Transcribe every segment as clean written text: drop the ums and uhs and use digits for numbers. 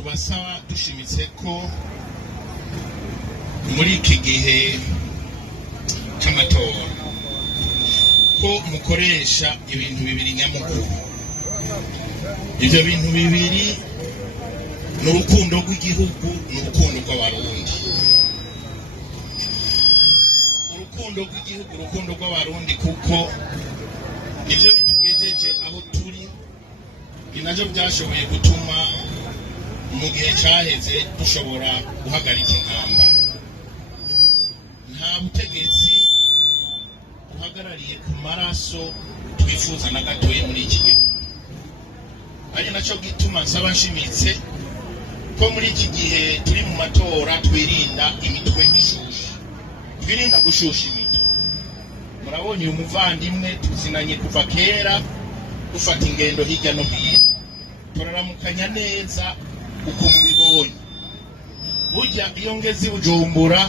tubasaba dushimitse ko muri iki gihe cy'amatora ko mukoresha ibintu bibiri nyamukuru. Ibyo bintu bibiri ni urukundo rw'igihugu n'urukundo rw'abarundi. Urukundo rw'igihugu, urukundo rw'abarundi, kuko nivyo bitugejeje aho turi, ni navyo byashoboye gutuma mu gihe cyaheze dushobora guhagarika intambara. Nta butegetsi buhagarariye ku maraso twifuza na gatoye muri iki gihugu. Ari nacyo gituma nsaba nshimitse ko muri iki gihe turi mu matora twirinda imitwe ishushe, twirinda gushusha imitwe. Murabonye uyu muvandimwe tuzinanye kuva kera, dufata ingendo hirya no hino, turaramukanya neza uko mubibonye. Burya iyo ngeze i Bujumbura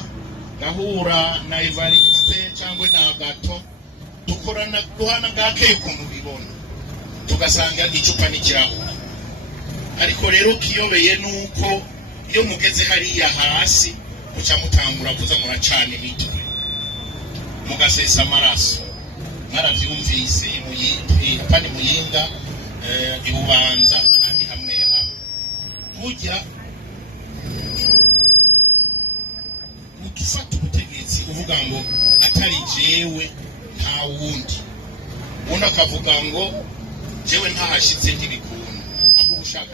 ngahura na Evariste cyangwa na Gato, dukorana duhana gake uko mubibona, tugasanga icupa n'ikirahure. Ariko rero kiyobeye nuko iyo mugeze hariya hasi muca mutangura kuza muracana imitwe, mugasesa amaraso. Mwaravyumvise kandi Muyinga, Ibubanza n'ahandi hamwe hamwe. Burya ukifata ubutegetsi uvuga ngo atari jewe nta wundi, ubundi akavuga ngo jewe ntahashitse ntibikunda, ahubwo ushaka